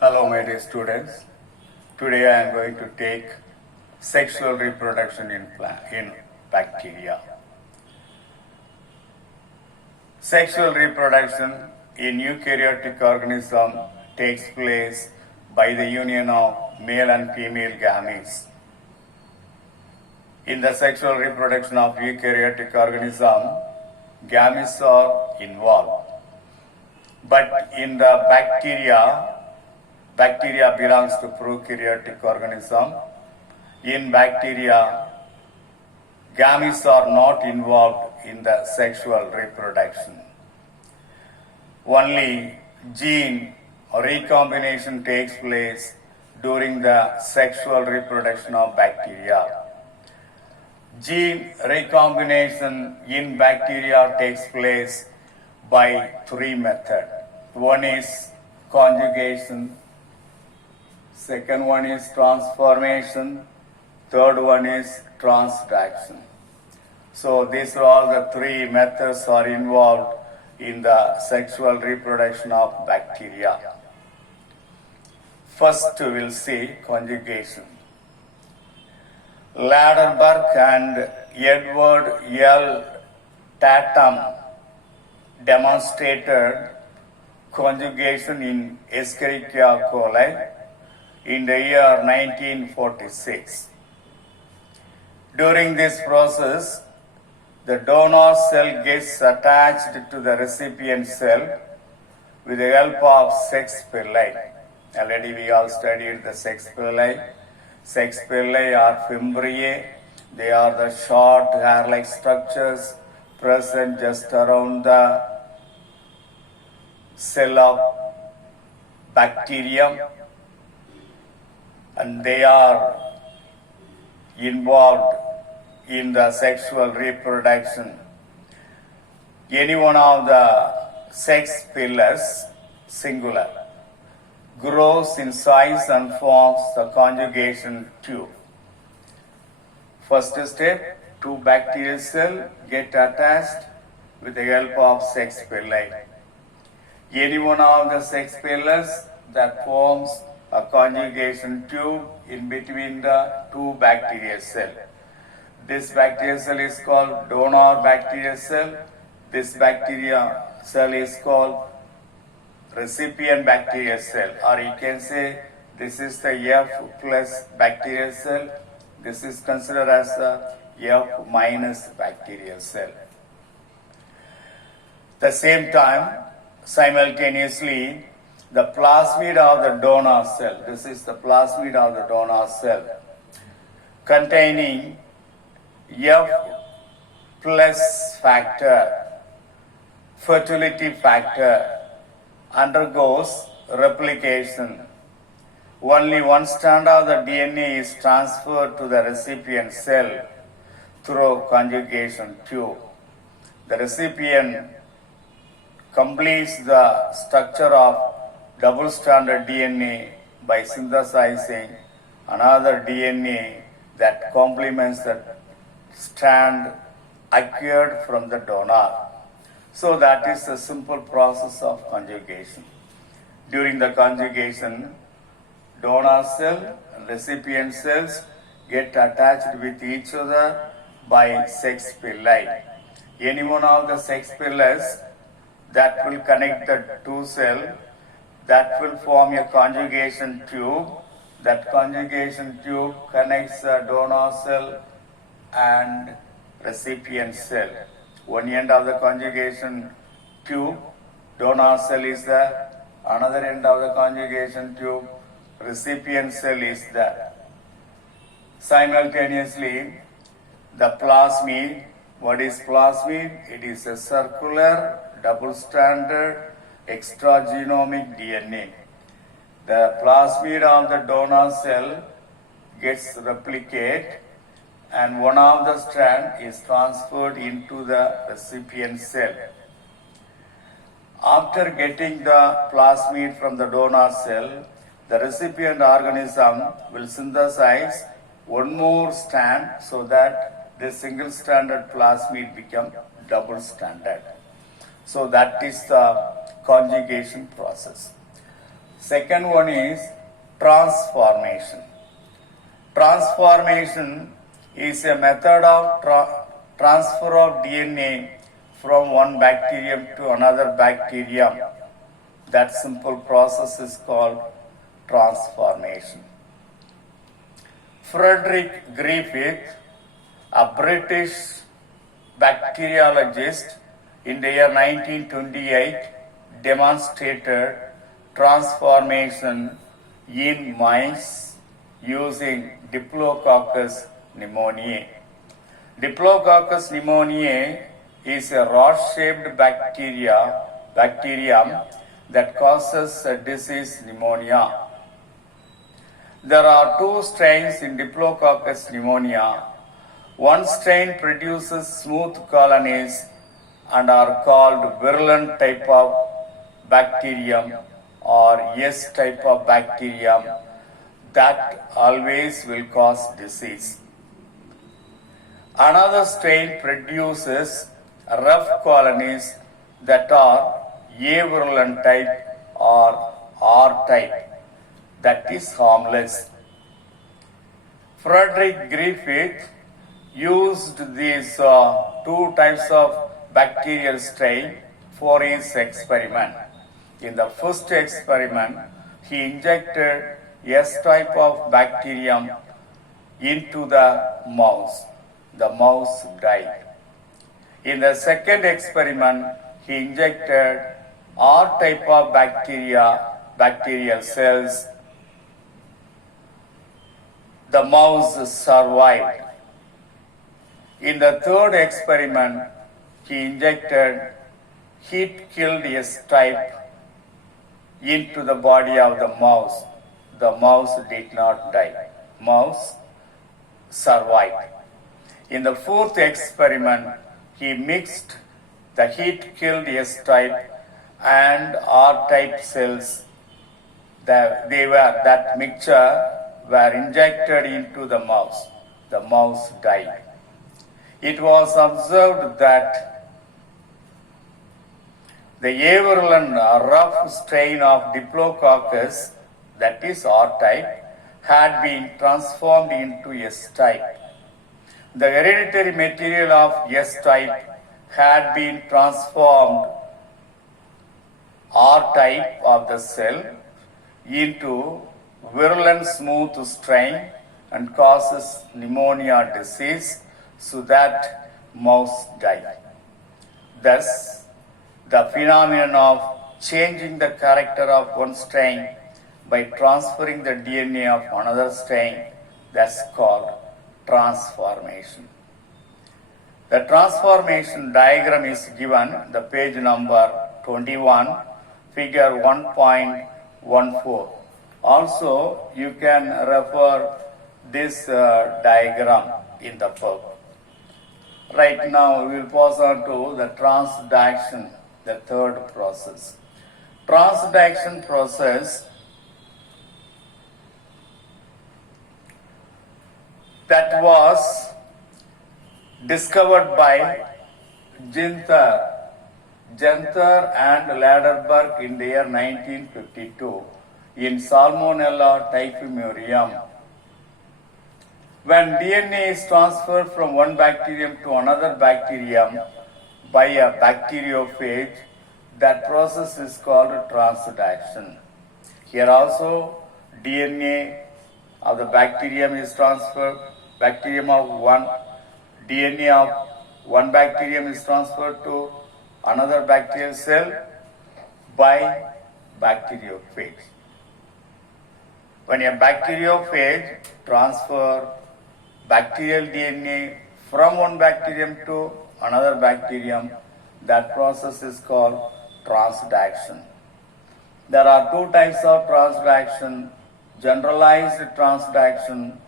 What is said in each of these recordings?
Hello, my dear students. Today I am going to take sexual reproduction in bacteria. Sexual reproduction in eukaryotic organism takes place by the union of male and female gametes. In the sexual reproduction of eukaryotic organism, gametes are involved. But in the bacteria belongs to prokaryotic organism. In bacteria, gametes are not involved in the sexual reproduction. Only gene recombination takes place during the sexual reproduction of bacteria. Gene recombination in bacteria takes place by three methods. One is conjugation, second one is transformation, third one is transduction. So these are all the three methods are involved in the sexual reproduction of bacteria. First we will see conjugation. Laderberg and Edward L. Tatum demonstrated conjugation in Escherichia coli in the year 1946. During this process, the donor cell gets attached to the recipient cell with the help of sex pili. Already we all studied the sex pili. Sex pili are fimbriae. They are the short hair-like structures present just around the cell of bacterium, and they are involved in the sexual reproduction. Any one of the sex pillars, singular, grows in size and forms the conjugation tube. First step, two bacterial cells get attached with the help of sex pili. Any one of the sex pillars that forms a conjugation tube in between the two bacterial cells. This bacterial cell is called donor bacterial cell. This bacteria cell is called recipient bacterial cell, or you can say this is the F plus bacterial cell. This is considered as the F minus bacterial cell. At the same time, simultaneously, the plasmid of the donor cell, this is the plasmid of the donor cell, containing F plus factor, fertility factor, undergoes replication. Only one strand of the DNA is transferred to the recipient cell through conjugation tube. The recipient completes the structure of double-stranded DNA by synthesizing another DNA that complements the strand acquired from the donor. So that is the simple process of conjugation. During the conjugation, donor cell and recipient cells get attached with each other by sex pili. Any one of the sex pillars that will connect the two cells, that will form a conjugation tube. That conjugation tube connects the donor cell and recipient cell. One end of the conjugation tube, donor cell is there. Another end of the conjugation tube, recipient cell is there. Simultaneously, the plasmid, what is plasmid? It is a circular, double-stranded, extragenomic DNA. The plasmid of the donor cell gets replicated and one of the strand is transferred into the recipient cell. After getting the plasmid from the donor cell, the recipient organism will synthesize one more strand so that the single-stranded plasmid become double-stranded. So that is the conjugation process. Second one is transformation. Transformation is a method of transfer of DNA from one bacterium to another bacterium. That simple process is called transformation. Frederick Griffith, a British bacteriologist, in the year 1928 demonstrated transformation in mice using Diplococcus pneumoniae. Diplococcus pneumoniae is a rod-shaped bacterium that causes a disease pneumonia. There are two strains in Diplococcus pneumonia. One strain produces smooth colonies and are called virulent type of bacterium or S type of bacterium that always will cause disease. Another strain produces rough colonies that are avirulent type or R type, that is harmless. Frederick Griffith used these two types of bacterial strain for his experiment. In the first experiment, he injected S type of bacterium into the mouse. The mouse died. In the second experiment, he injected R type of bacterial cells. The mouse survived. In the third experiment, he injected heat-killed S type into the body of the mouse. The mouse did not die. Mouse survived. In the fourth experiment, he mixed the heat-killed S type and R type cells. That mixture were injected into the mouse. The mouse died. It was observed that the avirulent rough strain of Diplococcus, that is R type, had been transformed into S type. The hereditary material of S type had been transformed R type of the cell into virulent smooth strain and causes pneumonia disease, so that mouse died. Thus, the phenomenon of changing the character of one strain by transferring the DNA of another strain, that's called transformation. The transformation diagram is given, the page number 21, figure 1.14. Also, you can refer this diagram in the book. Right now, we will pass on to the transduction, the third process. Transduction process that was discovered by Ginther and Laderberg in the year 1952 in Salmonella typhimurium. When DNA is transferred from one bacterium to another bacterium by a bacteriophage, that process is called transduction. Here also DNA of the bacterium is transferred, DNA of one bacterium is transferred to another bacterial cell by bacteriophage. When a bacteriophage transfers bacterial DNA from one bacterium to another bacterium, that process is called transduction. There are two types of transduction: generalized transduction,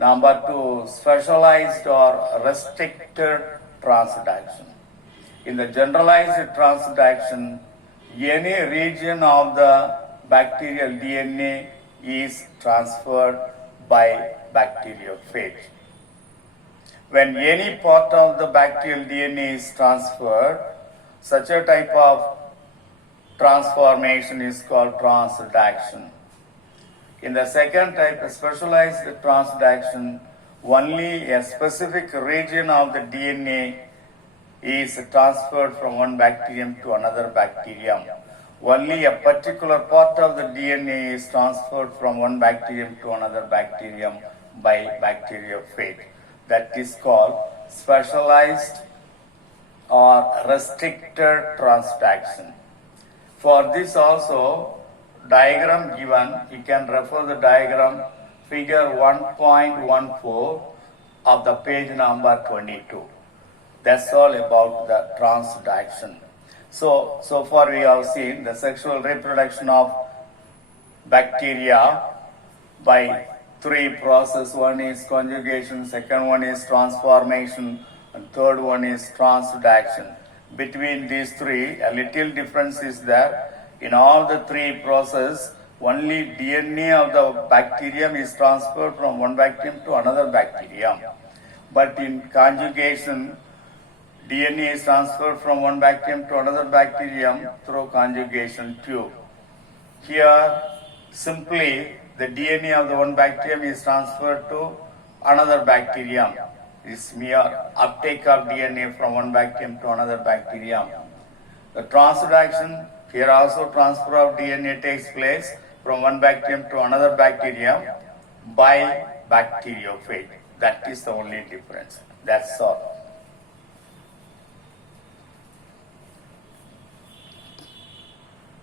number two, specialized or restricted transduction. In the generalized transduction, any region of the bacterial DNA is transferred by bacteriophage. When any part of the bacterial DNA is transferred, such a type of transformation is called transduction. In the second type, a specialized transduction, only a specific region of the DNA is transferred from one bacterium to another bacterium. Only a particular part of the DNA is transferred from one bacterium to another bacterium by bacteriophage. That is called specialized or restricted transduction. For this also, diagram given, you can refer the diagram figure 1.14 of the page number 22. That's all about the transduction. So far we have seen the sexual reproduction of bacteria by three processes. One is conjugation, second one is transformation, and third one is transduction. Between these three, a little difference is there. In all the three processes, only DNA of the bacterium is transferred from one bacterium to another bacterium. But in conjugation, DNA is transferred from one bacterium to another bacterium through conjugation tube. Here, simply the DNA of the one bacterium is transferred to another bacterium. It's mere uptake of DNA from one bacterium to another bacterium. The transduction, here also transfer of DNA takes place from one bacterium to another bacterium by bacteriophage. That is the only difference. That's all.